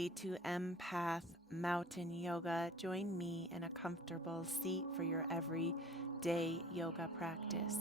Welcome to Empath Mountain Yoga. Join me in a comfortable seat for your everyday yoga practice.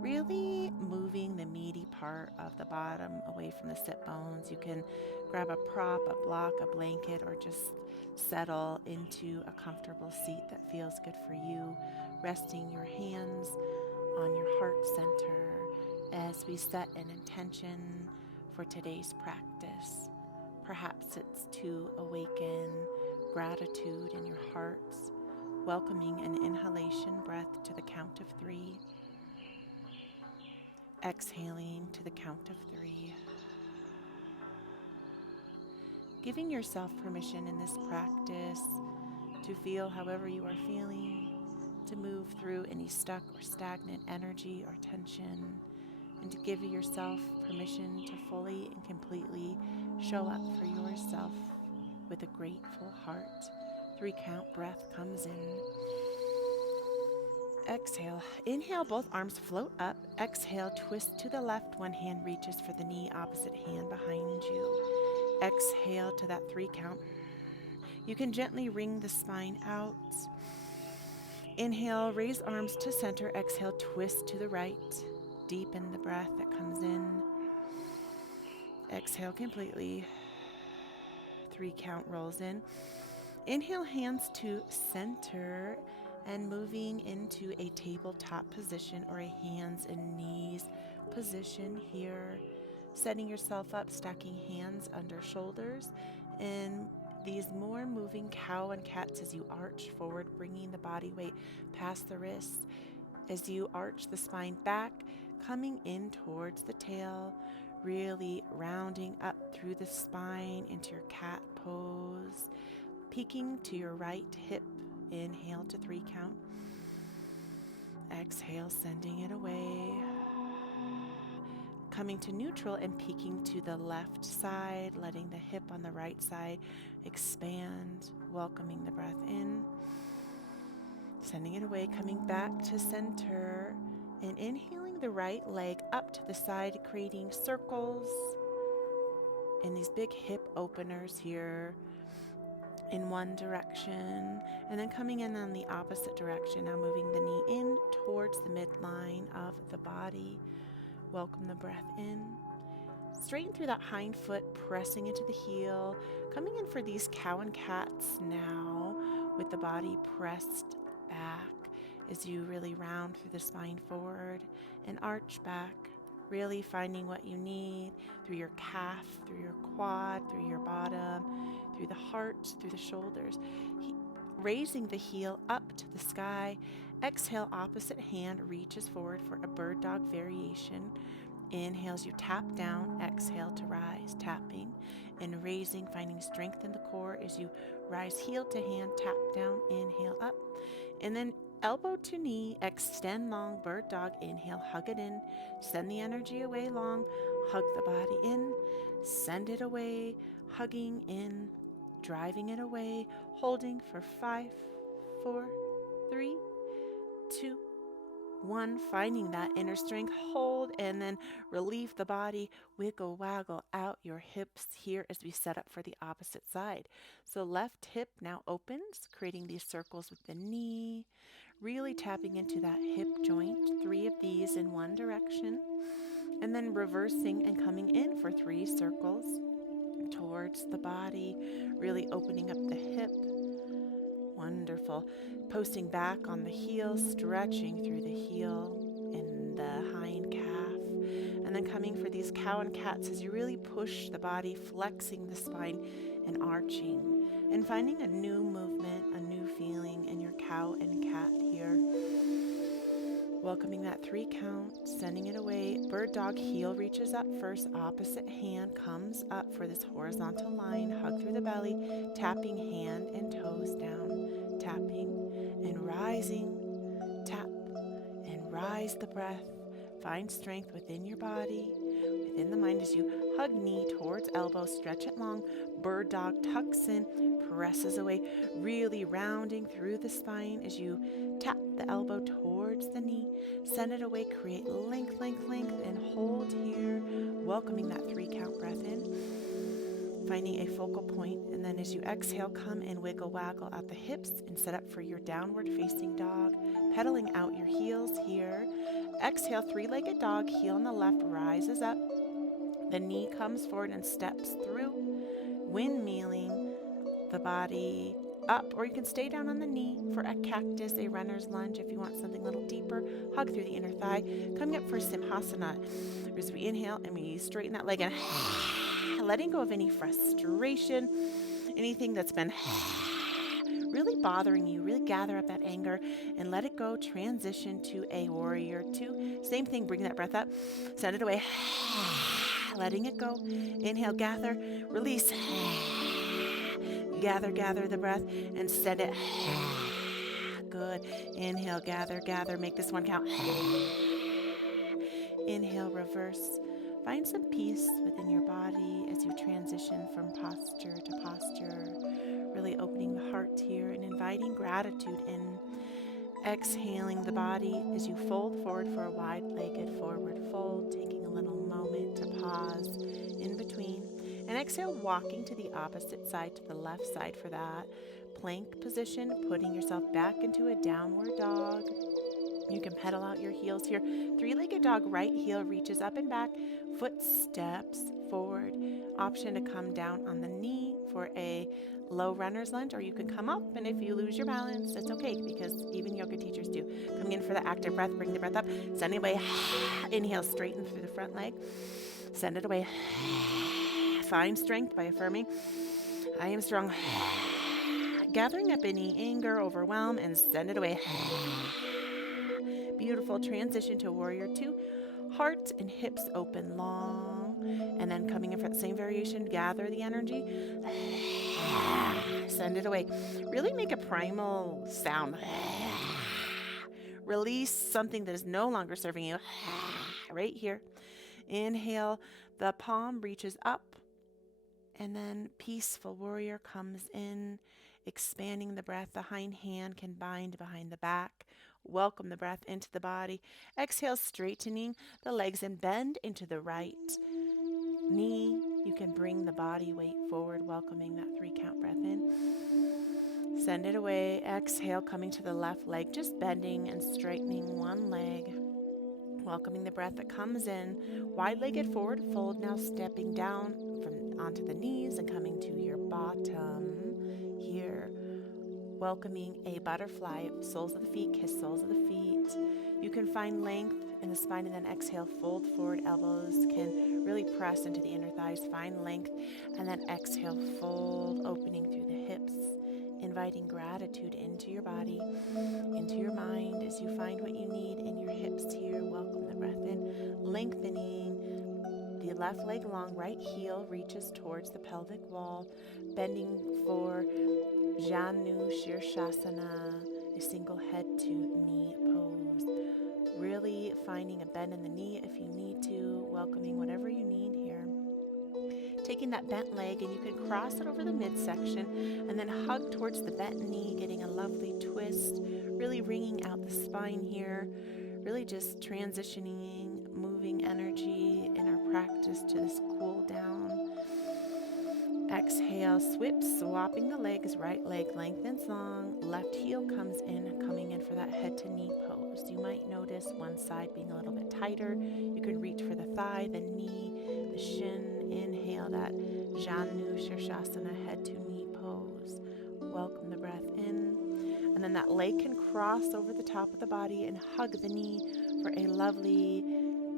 Really moving the meaty part of the bottom away from the sit bones. You can grab a prop, a block, a blanket, or just settle into a comfortable seat that feels good for you. Resting your hands on your heart center as we set an intention for today's practice. Perhaps it's to awaken gratitude in your hearts, welcoming an inhalation breath to the count of 3, exhaling to the count of 3. Giving yourself permission in this practice to feel however you are feeling, to move through any stuck or stagnant energy or tension, and to give yourself permission to fully and completely show up for yourself with a grateful heart. 3 count breath comes in. Exhale. Inhale, both arms float up. Exhale, twist to the left. One hand reaches for the knee, opposite hand behind you. Exhale to that 3 count. You can gently wring the spine out. Inhale, raise arms to center. Exhale, twist to the right. Deepen the breath that comes in. Exhale completely. 3 count rolls in. Inhale, hands to center and moving into a tabletop position or a hands and knees position here. Setting yourself up, stacking hands under shoulders, and these more moving cow and cats as you arch forward, bringing the body weight past the wrists. As you arch the spine back, coming in towards the tail, really rounding up through the spine into your cat pose, peeking to your right hip. Inhale to 3 count. Exhale, sending it away. Coming to neutral and peeking to the left side, letting the hip on the right side expand, welcoming the breath in. Sending it away, coming back to center, and inhaling the right leg up to the side, creating circles in these big hip openers here in one direction, and then coming in on the opposite direction, now moving the knee in towards the midline of the body. Welcome the breath in. Straighten through that hind foot, pressing into the heel, coming in for these cow and cats now with the body pressed back as you really round through the spine forward and arch back, really finding what you need through your calf, through your quad, through your bottom, through the heart, through the shoulders. Raising the heel up to the sky. Exhale, opposite hand reaches forward for a bird dog variation. Inhales, you tap down. Exhale to rise, tapping and raising, finding strength in the core as you rise heel to hand, tap down, inhale up. And then elbow to knee, extend long, bird dog. Inhale, hug it in. Send the energy away long. Hug the body in. Send it away, hugging in, driving it away, holding for 5, 4, 3, 2, 1, finding that inner strength, hold, and then relieve the body, wiggle, waggle out your hips here as we set up for the opposite side. So left hip now opens, creating these circles with the knee, really tapping into that hip joint, 3 of these in one direction, and then reversing and coming in for 3 circles towards the body, really opening up the hip. Wonderful. Posting back on the heel, stretching through the heel in the hind calf, and then coming for these cow and cats as you really push the body, flexing the spine and arching, and finding a new movement, a new feeling in your cow and cat here. Welcoming that 3 count, sending it away. Bird dog, heel reaches up first, opposite hand comes up for this horizontal line, hug through the belly, tapping hand and toes down, tapping and rising, tap and rise the breath. Find strength within your body, within the mind as you hug knee towards elbow, stretch it long. Bird dog tucks in, presses away, really rounding through the spine as you tap the elbow towards the knee. Send it away, create length, length, length, and hold here, welcoming that 3 count breath in. finding a focal point. And then as you exhale, come and wiggle waggle out the hips and set up for your downward facing dog, pedaling out your heels here. Exhale, three-legged dog, heel on the left rises up. The knee comes forward and steps through, windmilling the body up, or you can stay down on the knee for a cactus, a runner's lunge if you want something a little deeper. Hug through the inner thigh, coming up for Simhasana. As we inhale and we straighten that leg and letting go of any frustration, anything that's been really bothering you. Really gather up that anger and let it go. Transition to a warrior two. Same thing, bring that breath up, send it away, letting it go. Inhale, gather, release. Gather the breath and send it. Good. Inhale, gather, make this one count. Inhale, reverse. Find some peace within your body as you transition from posture to posture. Really opening the heart here and inviting gratitude in. Exhaling the body as you fold forward for a wide-legged forward fold, taking a little moment to pause in between. And exhale, walking to the opposite side, to the left side for that plank position, putting yourself back into a downward dog. You can pedal out your heels here. Three-legged dog, right heel reaches up and back, foot steps forward. Option to come down on the knee for a low runner's lunge, or you can come up, and if you lose your balance, it's okay, because even yoga teachers do. Coming in for the active breath, bring the breath up, send it away. Inhale, straighten through the front leg, send it away. Find strength by affirming, I am strong. Gathering up any anger, overwhelm, and send it away. Beautiful. Transition to warrior two. Heart and hips open long, and then coming in for the same variation, gather the energy, send it away. Really make a primal sound. Release something that is no longer serving you. Right here. Inhale, the palm reaches up, and then peaceful warrior comes in, expanding the breath. The hind hand can bind behind the back. Welcome the breath into the body. Exhale, straightening the legs and bend into the right knee. You can bring the body weight forward, welcoming that 3-count breath in. Send it away. Exhale, coming to the left leg, just bending and straightening one leg. Welcoming the breath that comes in. Wide-legged forward fold, now stepping down from onto the knees and coming to your bottom here. Welcoming a butterfly, soles of the feet, kiss soles of the feet. You can find length in the spine, and then exhale, fold forward, elbows can really press into the inner thighs, find length, and then exhale, fold, opening through the hips, inviting gratitude into your body, into your mind as you find what you need in your hips here. Welcome the breath in, lengthening the left leg long, right heel reaches towards the pelvic wall, bending for Janu Shirshasana, a single head to knee pose. Really finding a bend in the knee if you need to, welcoming whatever you need here. Taking that bent leg, and you can cross it over the midsection and then hug towards the bent knee, getting a lovely twist, really wringing out the spine here, really just transitioning, moving energy in our practice to this cool down. Exhale, swapping the legs, right leg lengthens long, left heel comes in, coming in for that head to knee pose. You might notice one side being a little bit tighter. You can reach for the thigh, the knee, the shin. Inhale, that Janu Shirshasana head to knee pose. Welcome the breath in. And then that leg can cross over the top of the body and hug the knee for a lovely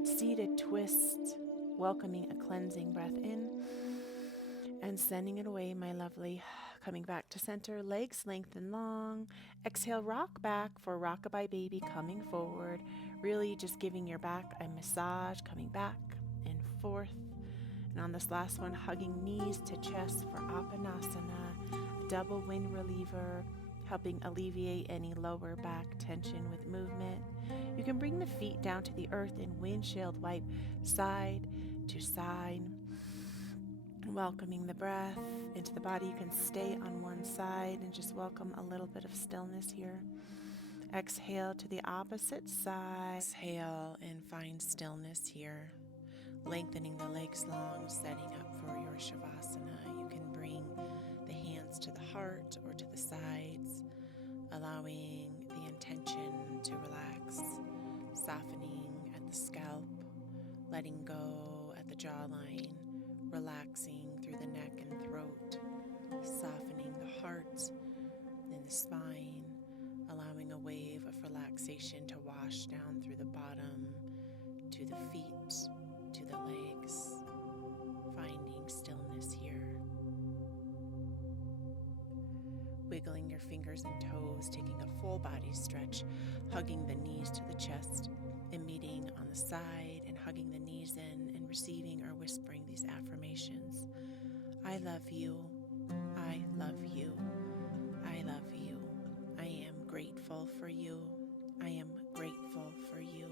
seated twist, welcoming a cleansing breath in. And sending it away, my lovely. Coming back to center, legs lengthen long. Exhale, rock back for rockabye baby, coming forward. Really just giving your back a massage, coming back and forth. And on this last one, hugging knees to chest for Apanasana, a double wind reliever, helping alleviate any lower back tension with movement. You can bring the feet down to the earth and windshield wipe side to side. Welcoming the breath into the body. You can stay on one side and just welcome a little bit of stillness here. Exhale to the opposite side. Exhale and find stillness here. lengthening the legs long, setting up for your Shavasana. You can bring the hands to the heart or to the sides, allowing the intention to relax, softening at the scalp, letting go at the jawline, relaxing through the neck and throat, softening the heart and the spine, allowing a wave of relaxation to wash down through the bottom, to the feet, to the legs, finding stillness here. Wiggling your fingers and toes, taking a full body stretch, hugging the knees to the chest, and meeting on the side and hugging the knees in and receiving or whispering these affirmations. I love you. I love you. I love you. I am grateful for you. I am grateful for you.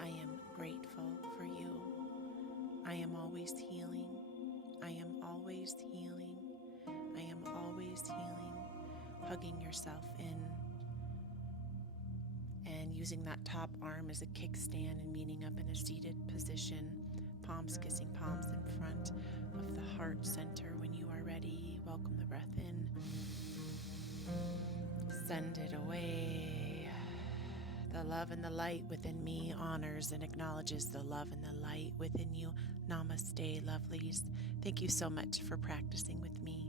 I am grateful for you. I am always healing. I am always healing. I am always healing. Hugging yourself in and using that top arm as a kickstand and meeting up in a seated position, palms kissing palms in front of the heart center. When you are ready, welcome the breath in. Send it away. The love and the light within me honors and acknowledges the love and the light within you. Namaste, lovelies. Thank you so much for practicing with me.